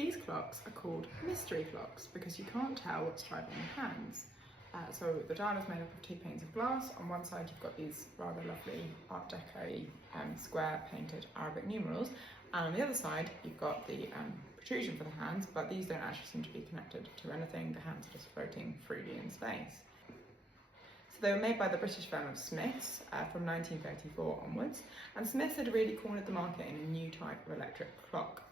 These clocks are called mystery clocks because you can't tell what's driving the hands. So the dial is made up of two panes of glass. On one side you've got these rather lovely Art Deco square painted Arabic numerals, and on the other side you've got the protrusion for the hands, but these don't actually seem to be connected to anything. The hands are just floating freely in space. So they were made by the British firm of Smiths from 1934 onwards, and Smiths had really cornered the market in a new type of electric clock.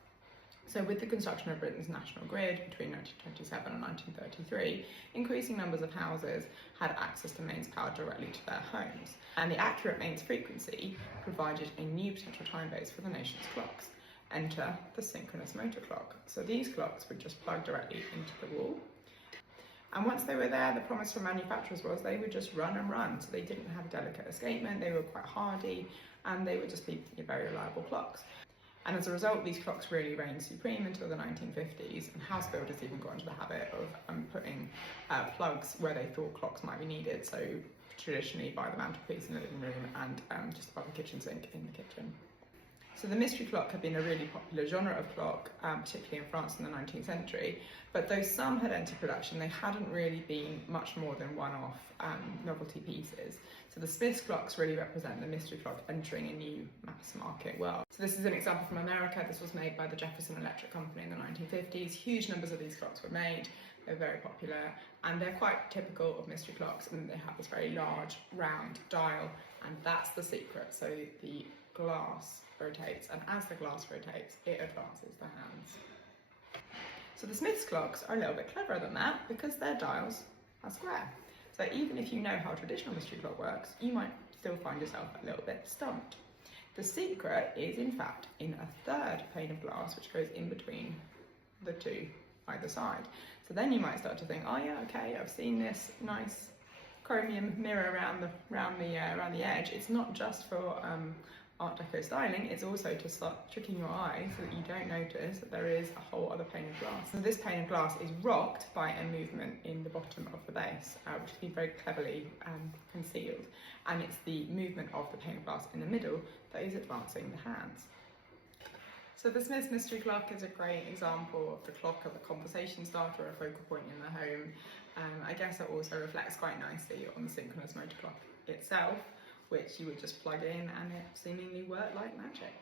So with the construction of Britain's national grid between 1927 and 1933, increasing numbers of houses had access to mains power directly to their homes. And the accurate mains frequency provided a new potential time base for the nation's clocks. Enter the synchronous motor clock. So these clocks would just plug directly into the wall. And once they were there, the promise from manufacturers was they would just run and run. So they didn't have a delicate escapement, they were quite hardy, and they would just be very reliable clocks. And as a result, these clocks really reigned supreme until the 1950s, and house builders even got into the habit of putting plugs where they thought clocks might be needed, so traditionally by the mantelpiece in the living room and just above the kitchen sink in the kitchen. So the mystery clock had been a really popular genre of clock, particularly in France in the 19th century, but though some had entered production, they hadn't really been much more than one-off novelty pieces. So the Smiths clocks really represent the mystery clock entering a new mass market world. So this is an example from America. This was made by the Jefferson Electric Company in the 1950s. Huge numbers of these clocks were made. They're very popular, and they're quite typical of mystery clocks, and they have this very large round dial, and that's the secret. So the glass rotates, and as the glass rotates, it advances the hands. So the Smiths clocks are a little bit cleverer than that because their dials are square. So even if you know how a traditional mystery clock works, you might still find yourself a little bit stumped. The secret is in fact in a third pane of glass which goes in between the two either side. So then you might start to think, oh yeah, okay, I've seen this nice chromium mirror around the edge. It's not just for Art Deco styling, it's also to start tricking your eye so that you don't notice that there is a whole other pane of glass. So this pane of glass is rocked by a movement in the bottom of the base, which has been very cleverly concealed, and it's the movement of the pane of glass in the middle that is advancing the hands. So the Smiths mystery clock is a great example of the clock of a conversation starter or a focal point in the home. I guess it also reflects quite nicely on the synchronous motor clock itself, which you would just plug in and it seemingly worked like magic.